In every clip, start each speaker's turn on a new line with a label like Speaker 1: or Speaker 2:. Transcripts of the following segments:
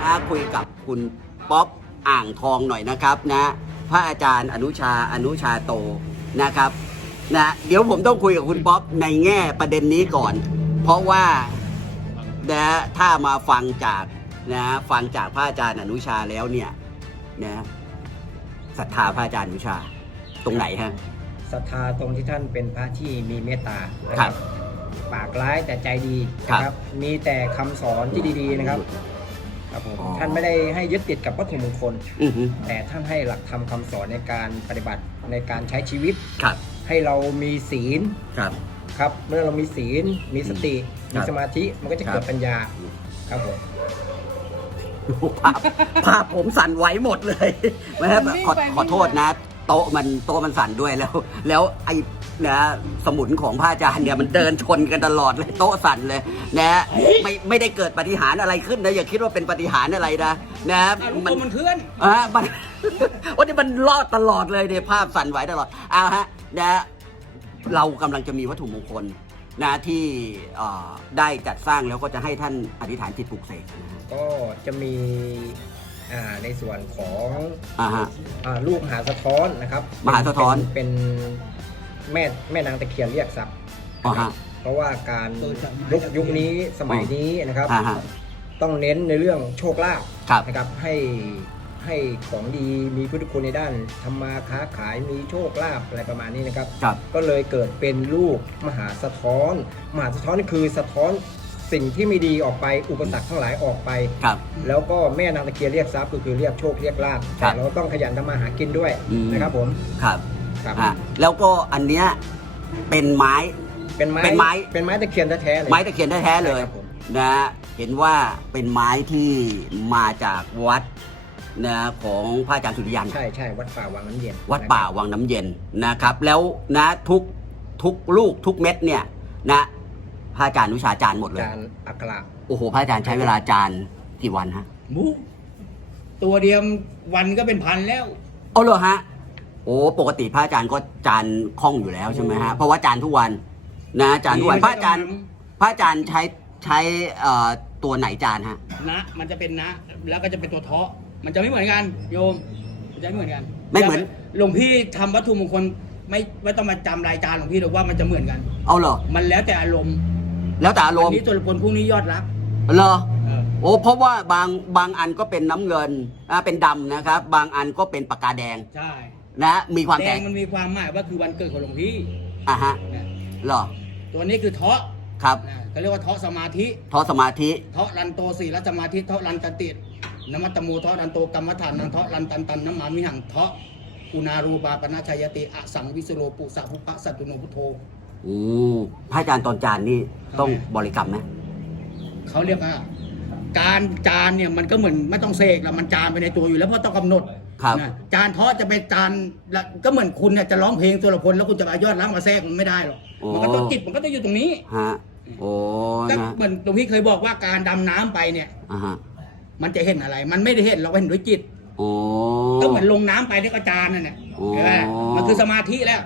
Speaker 1: คุยกับคุณป๊อปอ่างทองหน่อยนะครับนะพระอาจารย์อนุชาโตนะครับนะเดี๋ยวผมต้องคุยกับคุณป๊อปในแง่ประเด็นนี้ก่อนเพราะว่านะถ้ามาฟังจากพระอาจารย์อนุชาแล้วเนี่ยนะศรัทธาพระอาจารย์อนุชาตรงไหนฮะ
Speaker 2: ศรัทธาตรงที่ท่านเป็นพระที่มีเมตตานะค
Speaker 1: ครั
Speaker 2: รับบ ปากร้ายแต่ใจดีนะครับมีแต่คำสอนที่ดีๆนะครับครับผมท่านไม่ได้ให้ยึดติดกับวัตถุมงคลแต่ท่านให้หลักธรรมคำสอนในการปฏิบัติในการใช้ชีวิตให้เรามีศีลครับเมื่อเรามีศีลมีสติมีสมาธิมันก็จะเกิดปัญญาครับผม
Speaker 1: ภาพผมสั่นไหวหมดเลยนะครับขอโทษนะโต๊ะมันสั่นด้วยแล้วไอ้นะสมุนของพระอาจารย์เนี่ยมันเดินชนกันตลอดเลยโต๊ะสั่นเลยนะไม่ได้เกิดปาฏิหาริย์อะไรขึ้นนะอย่าคิดว่าเป็นปาฏิหาริย์อะไรนะ
Speaker 2: มันเคลื่อน
Speaker 1: วันนี้มันรอดตลอดเลยเนี่ยภาพสั่นไหวตลอดเอาฮะนะเรากำลังจะมีวัตถุมงคลนะที่ได้จัดสร้างแล้วก็จะให้ท่านอธิษฐานจิตปลุกเสก
Speaker 2: ก็จะมีในส่วนของลูกมหาสะท้อนนะครับ
Speaker 1: มหาสะท้อน
Speaker 2: เป็นแม่นางตะเคียนเรียกทรัพย์เพราะว่าการยุคนี้สมัยนี้นะครับต้องเน้นในเรื่องโชคลาภนะครับให้ของดีมีพุทธคุณในด้านทำมาค้าขายมีโชคลาภอะไรประมาณนี้นะครับก็เลยเกิดเป็นลูกมหาสะท้อนนี่คือสะท้อนสิ่งที่ไม่ดีออกไปอุปสรรคทั้งหลายออกไปแล้วก็แม่นางตะเคียนเรียกทรัพย์ก็คือเรียกโชคเรียกลาภแต่เราต้องขยันทำมาหากินด้วยนะครับผม
Speaker 1: ครับแล้วก็อันเนี้ยเป็นไม้
Speaker 2: ตะเคียนแท้ๆเลย
Speaker 1: ไม้ตะเคียนแท้ๆเลยนะเห็นว่าเป็นไม้ที่มาจากวัดนะของพระอาจารย์สุริยัน
Speaker 2: ใช่วัดป่าวังน้ำเย็น
Speaker 1: นะครับแล้วนะทุกลูกทุกเม็ดเนี่ยนะพระอาจารย์อนุชาจารย์หมดเลย
Speaker 2: จารย์อักขระ
Speaker 1: โอ้โหพระอาจารย์ใช้เวลาจารย์กี่วันฮะ
Speaker 2: ตัวเดียววันก็เป็นพันแล้ว
Speaker 1: เอาเหรอฮะโอ้ปกติพระอาจารย์ก็จานคล่องอยู่แล้วใช่ไหมฮะเพราะว่าจานทุกวันนะจานทุกวันพระอาจารย์ใช้ตัวไหนจานฮะ
Speaker 2: นะมันจะเป็นนะแล้วก็จะเป็นตัวเทาะมันจะไม่เหมือนกันโยมมันจะไม่เหมือนกัน
Speaker 1: ไม่เหมือน
Speaker 2: หลวงพี่ทำวัตถุมงคลไม่ต้องมาจำรายการหลวงพี่หรอกว่ามันจะเหมือนกัน
Speaker 1: เอาเหรอ
Speaker 2: มันแล้วแต่อารมณ์
Speaker 1: นี้
Speaker 2: ตัวละครพวกนี้ยอดรัก
Speaker 1: เหรอโอ้เพราะว่าบางอันก็เป็นน้ำเงินเป็นดำนะครับบางอันก็เป็นปากกาแดง
Speaker 2: ใช่
Speaker 1: นะมีความแ
Speaker 2: ดงมันมีความหมายว่าคือวันเกิดของหลวงพี่
Speaker 1: ฮะเหรอ
Speaker 2: ตัวนี้คือเทาะ
Speaker 1: ครับ
Speaker 2: เขาเรียกว่าเทาะสมาธิเทาะรันโตสีรัสมาธิเทาะรันตตินมัตตมูเทาะรันโตกรรมฐานนังเทาะรันตันน้ำมามิหังเทาะอุณารูปาปนาชยติอสังวิสโรปุสะภุพะสัตตุโนพุทโธ
Speaker 1: พระอาจารย์ตอนจานนี่ต้องบริกรรมไหม
Speaker 2: เขาเรียกว่าการจานเนี่ยมันก็เหมือนไม่ต้องเสกแล้วมันจานไปในตัวอยู่แล้วเพราะต้องกำหนดจานเทาะจะเป็นจานก็เหมือนคุณเนี่ยจะร้องเพลงสุรพลแล้วคุณจะมายอดล้างมาแทรกมันไม่ได้หรอกมันก็ต้องจิตมันก็ต้องอยู่ตรงนี้ก็เหมือนหลวงพี่เคยบอกว่าการดำน้ำไปเนี่ยมันจะเห็นอะไรมันไม่ได้เห็นเราเห็นด้วยจิตก็เหมือนลงน้ำไปที่กระจานนั่นแหละมันคือสมาธิแล้ว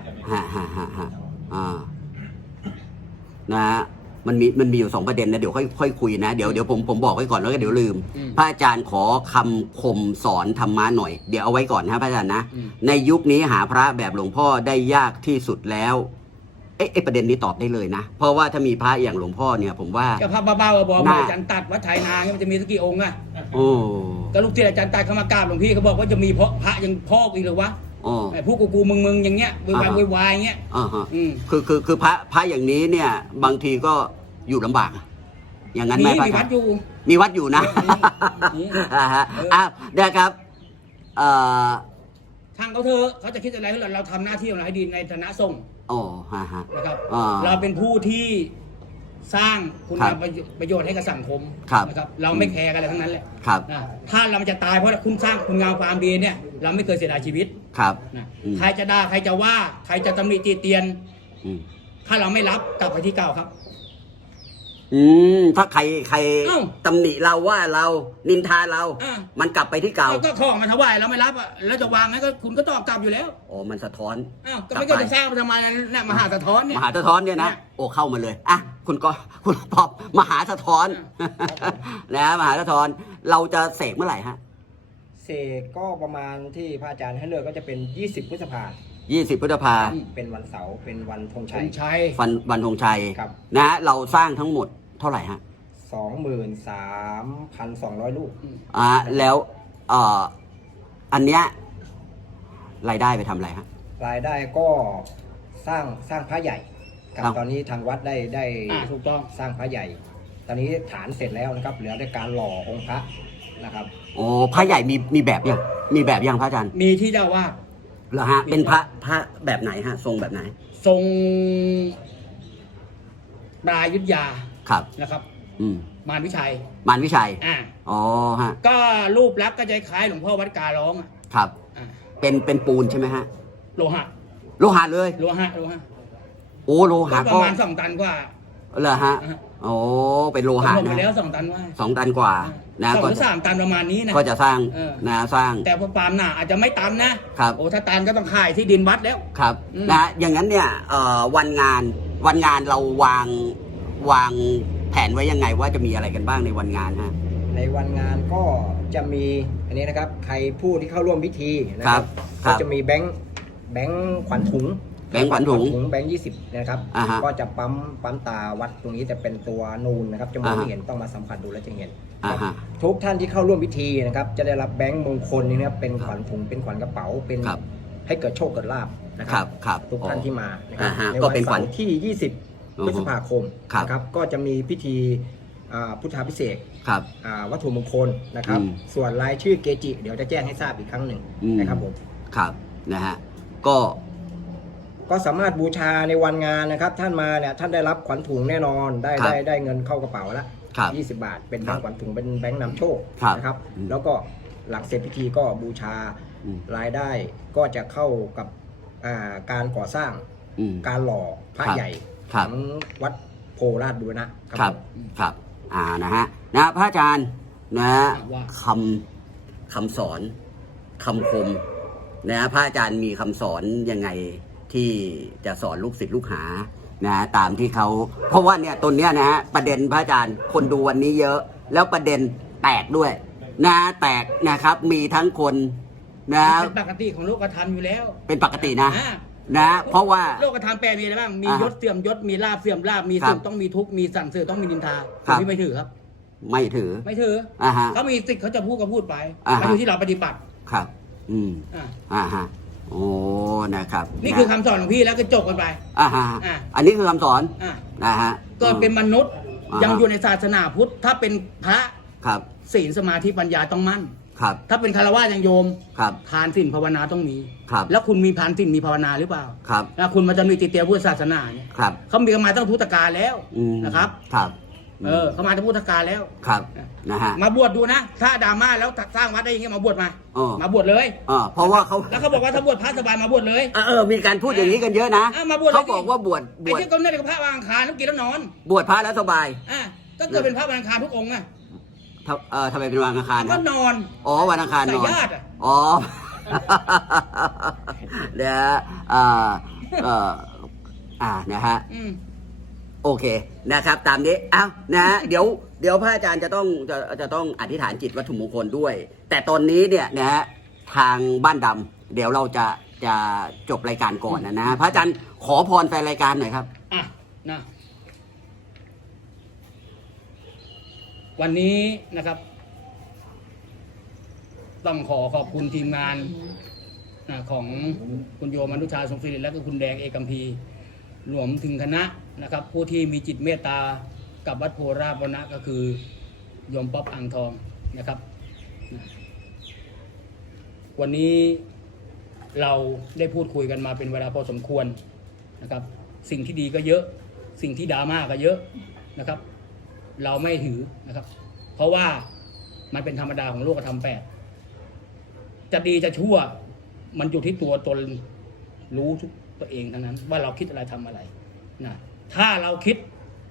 Speaker 1: นะมันมีอยู่2ประเด็นนะเดี๋ยวค่อยคุยนะเดี๋ยวผมบอกไว้ก่อนแล้วก็เดี๋ยวลืมพระอาจารย์ขอคำคมสอนธรรมะหน่อยเดี๋ยวเอาไว้ก่อนนะพระอาจารย์นะในยุคนี้หาพระแบบหลวงพ่อได้ยากที่สุดแล้วไอ้ประเด็นนี้ตอบได้เลยนะเพราะว่าถ้ามีพระอย่างหลวงพ่อเนี่ยผมว่า
Speaker 2: ก็พระบ้าๆบอกอาจารย์ตัดวัดไทยนามันจะมีสักกี่องค์อะก็ลูกศิษย์อาจารย์ตัดเขามากราบหลวงพี่เขาบอกว่าจะมีพระยังพ่ออีกหรือวะผู้กูมึงอย่างเงี้ยวายอย่างเงี้ย
Speaker 1: คือพระอย่างนี้เนี่ยบางทีก็อยู่ลำบากอย่างนั้นไหมพระอาจารย์มีวัดอยู่นะนะครับ
Speaker 2: ทางเขาเธอเขาจะคิดอะไรเราทำหน้าที่ของเราให้ดีในฐานะสงฆ์นะครับเราเป็นผู้ที่สร้างคุณประโยชน์ให้กับสังคมนะครับเราไม่แคร์กันอะไรทั้งนั้นแหละถ้าเราจะตายเพราะคุณสร้างคุณงามความดีเนี่ยเราไม่เคยเสียดายชีวิตใครจะด่าใครจะว่าใครจะตำหนิตีเตียนถ้าเราไม่รับกลับไปที่เก่าครับ
Speaker 1: ถ้าใคร
Speaker 3: เอ้า
Speaker 1: ตำหนิเราว่าเรานินทาเรา
Speaker 3: อ่ะ
Speaker 1: มันกลับไปที่เก่า
Speaker 3: ก็ของมาถวายเราไม่รับอ่ะแล้วจะวางไงก็คุณก็ตอบกลับอยู่แล้ว
Speaker 1: อ๋อมันสะท้อน
Speaker 3: อ้าวก็ไม่ก็จะสร้างมาทำไมนะเนี่ยมหาสะท้อนเนี่ย
Speaker 1: มหาสะท้อนเนี่ยนะ
Speaker 3: เนี่ย
Speaker 1: โอ้เข้ามาเลยอ่ะคุณป๊อปมหาสะท้อน นะมหาสะท้อนเราจะเสกเมื่อไหร่ฮะ
Speaker 2: เสกก็ประมาณที่พระอาจารย์ให้เลือกก็จะเป็น 20 พฤษภา
Speaker 1: 20 พฤษภา
Speaker 2: เป็นวันเสาร์เป็นวันธงชั
Speaker 3: ชั
Speaker 2: ย
Speaker 3: ยชัย
Speaker 1: วันธงชัย
Speaker 2: ครับ
Speaker 1: นะเราสร้างทั้งหมดเท่าไหร่ฮะ
Speaker 2: 23,200 ลูก
Speaker 1: แล้วอันเนี้ยรายได้ไปทำอะไรฮะ
Speaker 2: รายได้ก็สร้างพระใหญ่ครับ
Speaker 1: ครับ
Speaker 2: ตอนนี้ทางวัดได้
Speaker 3: ถูกต้อง
Speaker 2: สร้างพระใหญ่ ตอนนี้ฐานเสร็จแล้วนะครับเหลือแต่การหล่อองค์พระนะครับ
Speaker 1: โอ้พระใหญ่มีแบบยังมีแบบยังพระอาจารย์
Speaker 3: มีที่เจ้าว่า
Speaker 1: เหรอฮะเป็นพระแบบไหนฮะทรงแบบไหน
Speaker 3: ทรงปลายยุทธยา
Speaker 1: ครับ
Speaker 3: นะครับ
Speaker 1: อืม
Speaker 3: มารวิชัย
Speaker 1: มารวิชัย
Speaker 3: อ่า
Speaker 1: อ๋อฮะ
Speaker 3: ก็รูปลักษณ์ก็จะคล้ายหลวงพ่อวัดกาล้องอ่ะ
Speaker 1: ครับ
Speaker 3: อ่า
Speaker 1: เป็นปูนใช่ไหมฮะ
Speaker 3: โลหะ
Speaker 1: โลหะเลย
Speaker 3: โลหะ
Speaker 1: โอ้โลหะ
Speaker 3: ก็ประมาณ2 ตันกว่า
Speaker 1: เหรอฮะ
Speaker 3: อ่า
Speaker 1: โอ้เป็นโลหะ
Speaker 3: รวมไป
Speaker 1: นะ
Speaker 3: แล้ว2 ตันว่า
Speaker 1: 2 ตันกว่านะ
Speaker 3: 2
Speaker 1: ก็
Speaker 3: หรือ 3 ตันประมาณนี้นะ
Speaker 1: ก็จะสร้าง
Speaker 3: เออ
Speaker 1: นะสร้าง
Speaker 3: แต่พอปาล์มหนาอาจจะไม่ตันนะครับ โอ้ถ้าตันก็ต้องขายที่ดินวัดแล้ว
Speaker 1: ครับ
Speaker 3: อืม
Speaker 1: นะอย่างนั้นเนี่ยวันงานเราวางแผนไว้ยังไงว่าจะมีอะไรกันบ้างในวันงานฮะ
Speaker 2: ในวันงานก็จะมีอันนี้นะครับใครผู้ที่เข้าร่วมพิธีนะค
Speaker 1: ครั
Speaker 2: รั
Speaker 1: บบ ครั
Speaker 2: ก็
Speaker 1: บ
Speaker 2: จะมีแบงค์ขวัญถุง
Speaker 1: แบงค์ขวัญถุง
Speaker 2: แบงค์20นะครับ
Speaker 1: อ่าฮะ
Speaker 2: ก็จะปั๊มตาวัดตรงนี้แต่เป็นตัวนูนนะครับจะมอง
Speaker 1: อ่า
Speaker 2: ไม่
Speaker 1: ฮะ
Speaker 2: เห็นต้องมาสัมผัสดูแล้วจะเห็น
Speaker 1: อ่าฮะ
Speaker 2: ทุกท่านที่เข้าร่วมพิธีนะครับจะได้รับแบงค์มงคลนี่นะครับเป็นขวัญถุงเป็นขวัญกระเป๋าเป็น
Speaker 1: ครับ
Speaker 2: ให้เกิดโชคเกิดลาภนะค
Speaker 1: ครั
Speaker 2: รั
Speaker 1: บครับ
Speaker 2: ทุกท่านที่มานะครั
Speaker 1: อ่าฮะ
Speaker 2: ใน
Speaker 1: ก็
Speaker 2: วัน
Speaker 1: เป็นขวั
Speaker 2: เสา
Speaker 1: ญ
Speaker 2: ร์ที่ 20 พฤษภาคม
Speaker 1: ครับ
Speaker 2: นะครับก็จะมีพิธีพุทธาภิเษก
Speaker 1: ครับ
Speaker 2: วัตถุมงคลนะครับ
Speaker 1: อืม
Speaker 2: ส่วนรายชื่อเกจิเดี๋ยวจะแจ้งให้ทราบอีกครั้งหนึ่ง
Speaker 1: อืม
Speaker 2: นะครับผม
Speaker 1: ครับนะฮะก็
Speaker 2: ก็สามารถบูชาในวันงานนะครับ ท่านมาเนี่ยท่านได้รับขวัญถุงแน่นอนได้เงินเข้ากระเป๋าละ
Speaker 1: ครับ
Speaker 2: 20 บาท เป็นแบ
Speaker 1: ครั
Speaker 2: ง
Speaker 1: บ
Speaker 2: ค์ขวัญถุงเป็นแบงค์นำโชค
Speaker 1: ครับ
Speaker 2: นะครับ
Speaker 1: อืม
Speaker 2: แล้วก็หลังเสร็จพิธีก็บูชา
Speaker 1: อืม
Speaker 2: รายได้ก็จะเข้ากับการก่อสร้าง
Speaker 1: อืม
Speaker 2: การหล่อพระ
Speaker 1: ครับ
Speaker 2: ใหญ่
Speaker 1: ครั
Speaker 2: ข
Speaker 1: บ
Speaker 2: องวัดโพราชบูรณะ
Speaker 1: ครับ
Speaker 2: ผม
Speaker 1: ครับนะฮะนะพระอาจารย์นะ
Speaker 3: ว่า
Speaker 1: คำสอนคำคมนะพระอาจารย์มีคำสอนยังไงที่จะสอนลูกศิษย์ลูกหานะตามที่เขาเพราะว่าเนี่ยตนเนี้ยนะฮะประเด็นพระอาจารย์คนดูวันนี้เยอะ แล้วประเด็นแตกด้วยนะแตกนะครับมีทั้งคนนะ
Speaker 3: เป็นปกติของโลกธรรมอยู่แล้ว
Speaker 1: เป็นปกตินะ
Speaker 3: อ่า
Speaker 1: นะเพราะว่า
Speaker 3: โลกธรรมแปลมีอะไรบ้างมี
Speaker 1: อ่าย
Speaker 3: ศเสื่อมยศมีลาภเสื่อมลาภมี
Speaker 1: ครับ
Speaker 3: สุขต้องมีทุกข์มีสั่งเสื่อต้องมีนินทา
Speaker 1: ครับ
Speaker 3: ที่ไม่ถือครับ
Speaker 1: ไม่ถือ
Speaker 3: ไม่ถือ
Speaker 1: ฮะ
Speaker 3: เขามีสิทธิ์เขาจะพูดก็พูดไป
Speaker 1: อ่าฮะ
Speaker 3: มันอยู่ที่เราปฏิบัติ
Speaker 1: ครับ อืม
Speaker 3: อ่า
Speaker 1: ฮะโอ้นะครับ
Speaker 3: นี่คือคำสอนของพี่แล้วก็จบกันไป
Speaker 1: ฮะ
Speaker 3: อ่า
Speaker 1: อันนี้คือคำสอน
Speaker 3: อ่า
Speaker 1: นะฮะ
Speaker 3: เกิดเป็นมนุษย์
Speaker 1: อ่าฮะ
Speaker 3: ยังอยู่ในศาสนาพุทธถ้าเป็นพระ
Speaker 1: ครับ
Speaker 3: ศีลสมาธิปัญญาต้องมั่น
Speaker 1: ครับ
Speaker 3: ถ้าเป็นคารวะยังโยม
Speaker 1: ครับ
Speaker 3: ทานศีลภาวนาต้องมี
Speaker 1: ครับ
Speaker 3: แล้วคุณมีทานศีลมีภาวนาหรือเปล่า
Speaker 1: ครับ
Speaker 3: แล้วคุณมาจะมีติเตียพุทธศาสนาเนี่ย
Speaker 1: ครับ
Speaker 3: เขามีกันมาตั้งพุทธกาลแล้ว
Speaker 1: อืม
Speaker 3: นะครับ
Speaker 1: ครับ
Speaker 3: เขามาตั้งพุทธกาลแล้ว
Speaker 1: ครับนะฮะ
Speaker 3: มาบวชดูนะ ถ้าดราม่าแล้วสร้างวัดได้ยังไงมาบวชมา
Speaker 1: อ๋อ
Speaker 3: มาบวชเลย
Speaker 1: เพราะว่าเขา
Speaker 3: แล้วเขาบอกว่าถ้าบวชพระสบายมาบวชเลย
Speaker 1: มีการพูดอย่างนี้กันเยอะนะ
Speaker 3: มาบวชเลย
Speaker 1: เขาบอกว่าบวช
Speaker 3: ไอ้ที่ก็นั่นกับพระวางอังคารต้องกินแล้วนอน
Speaker 1: บวชพระแล้วสบาย
Speaker 3: ก็เกิดเป็นพระวางอังคารทุกองค์อะ
Speaker 1: ทำไมเป็นวันอังคาร
Speaker 3: ก็
Speaker 1: นะ
Speaker 3: นอน
Speaker 1: อ๋อวันอังคารน
Speaker 3: ใส่
Speaker 1: อน
Speaker 3: ญาติอะ
Speaker 1: อ๋อ เดี๋ยวนะฮะ โอเคนะครับ ตามนี้อ้าวนะฮะ เดี๋ยวพระอาจารย์จะต้องอธิษฐานจิตวัตถุมงคลด้วย แต่ตอนนี้เนี่ยนะฮะทางบ้านดำเดี๋ยวเราจะจบรายการก่อนนะฮะพระอาจารย์ขอพรแฟนรายการหน่อยครับ
Speaker 3: นะวันนี้นะครับ ต้องขอบคุณทีมงานของคุณโยมอนุชาทรงศิริและก็คุณแดงเอกัมพีรวมถึงคณะนะครับ ผู้ที่มีจิตเมตตากับวัดโพราชวนะก็คือโยมป๊อปอ่างทองนะครับวันนี้เราได้พูดคุยกันมาเป็นเวลาพอสมควรนะครับ สิ่งที่ดีก็เยอะ สิ่งที่ดราม่าก็เยอะนะครับ เราไม่ถือนะครับ เพราะว่ามันเป็นธรรมดาของโลกธรรม 8จะดีจะชั่วมันอยู่ที่ตัวตนรู้ตัวเองทั้งนั้นว่าเราคิดอะไรทำอะไรนะถ้าเราคิด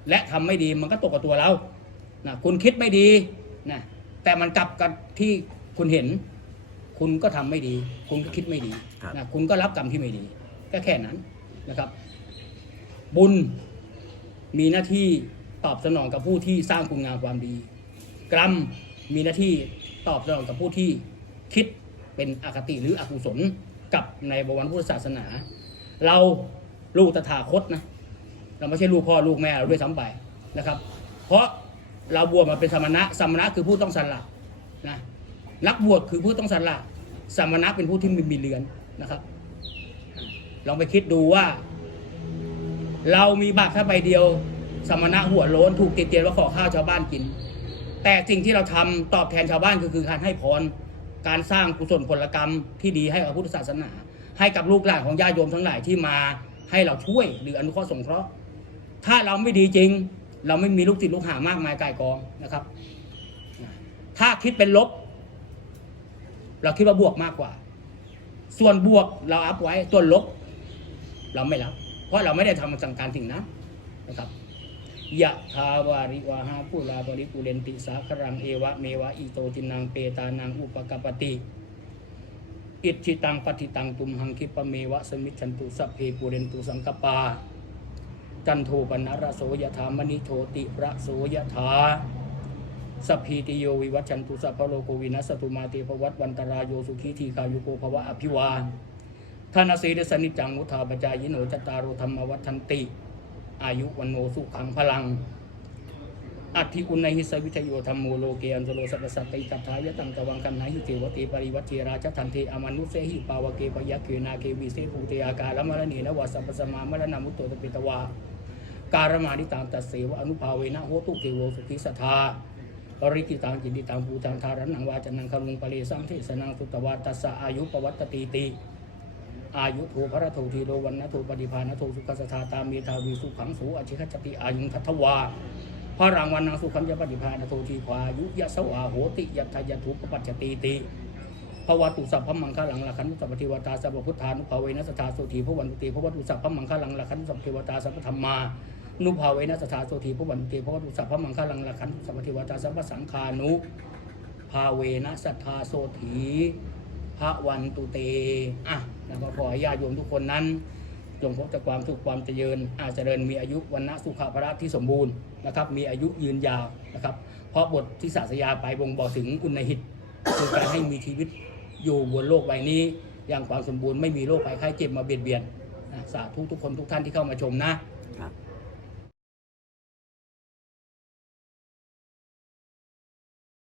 Speaker 3: และทำไม่ดีมันก็ตกกับตัวเรานะคุณคิดไม่ดีนะแต่มันกลับกันที่คุณเห็น คุณก็ทำไม่ดี คุณก็คิดไม่ดีนะคุณก็รับกรรมที่ไม่ดีก็แค่นั้นนะครับ บุญมีหน้าที่ตอบสนองกับผู้ที่สร้างคุณงามความดีกรรมมีหน้าที่ตอบสนองกับผู้ที่คิดเป็นอคติหรืออกุศลกับในบวรพุทธศาสนา เราลูกตถาคตนะเราไม่ใช่ลูกพ่อลูกแม่เราด้วยซ้ำไปนะครับ เพราะเราบวชมาเป็นสมณะสมณะคือผู้ต้องสละนะนักบวชคือผู้ต้องสละสมณะเป็นผู้ที่มีเรือนนะครับลองไปคิดดูว่า เรามีบาตรแค่ใบเดียวสมณะหัวโล้นถูกติเตียนว่าขอข้าวชาวบ้านกินแต่สิ่งที่เราทำตอบแทนชาวบ้านคือการให้พรการสร้างกุศลผลกรรมที่ดีให้กับพุทธศาสนาให้กับลูกหลานของญาติโยมทั้งหลายที่มาให้เราช่วยหรืออนุเคราะห์สงเคราะห์ถ้าเราไม่ดีจริงเราไม่มีลูกศิษย์ลูกหามากมายก่ายกองนะครับถ้าคิดเป็นลบเราคิดว่าบวกมากกว่าส่วนบวกเราอัพไว้ส่วนลบเราไม่รับเพราะเราไม่ได้ทำสั่งการสิ่งนั้นนะครับยะทาวาริวาหาปุราบริปุเรนติสาครังเอวะเมวะอิโตตินังเปตานังอุปกปติอิทธิตังปฏิตังตุมหังคิปะเมวะสมิจฉันตุสัพเพปุเรนตุสังกปาจันโทปนระโสยถามณิโทติระโสยถาสัพพีติโยวิวัชชันตุสัพพโลกวินัสตุมาเตภวัตวันตรายโยสุขีทีคายุโกภวะอภิวาทานาสีเดสนิจังมุทาปจายโนจตารโรธรรมวัฏันติอายุวันโนสุขังพลังอัตถิอุณหิสวิทโยธรรมโมโลเกอันโตโลสัพพสัตติกัตถายะตังกวังกันหาหิเทวติปริวัติราชทันเทอมนุเสหิปาวเกปยะเกนาเกวิเสภูเตอาการมรณีนวสัพพสมามรณามุตโตตปิตวาการมานิตังตัสเสวอนุภาเวนะโหตุเทโวสุขิสัทธาปริกิตังจิตติตังภูตังทารันังวาจันังคารุงปะเลสังเทสนังสุตวาตัสสะอายุปวัตติติอายุโทภรโททีโรวันนะโทปฏิภาณโทสุขสัทธาตามีทาวีสุขังสูอชิขจติอายุทัตวาพระรังวันนังสุขังยปฏิภาณโททีควายุยะสวาโหติยัตถยทุปปัจจติติภวัตุสัพพมังคลังละขันตุสัพพเทวตาสัพพพุทธานุภาเวนัสธาโสธีภวันตุเตภวัตุสัพพมังคลังละขันตุสัพพเทวตาสัพพธรรมานุภาเวนัสธาโสธีภวันตุเตภวัตุสัพพมังคลังละขันตุสัพพเทวตาสัพพสังฆานุภาเวนัสธาโสธีพระวันตุเตแล้วก็ขอให้ญาติโยมทุกคนนั้นจงพบแต่ความสุขความเจริญเจริญมีอายุวันนะสุขภาพที่สมบูรณ์นะครับมีอายุยืนยาวนะครับเพราะบทที่ศาสยาไปบ่งบอกถึงอุณหิตคือการให้มีชีวิตอยู่บนโลกใบนี้อย่างความสมบูรณ์ไม่มีโรคภัยไข้เจ็บมาเบียดเบียนสาธุทุกคนทุกท่านที่เข้ามาชมนะ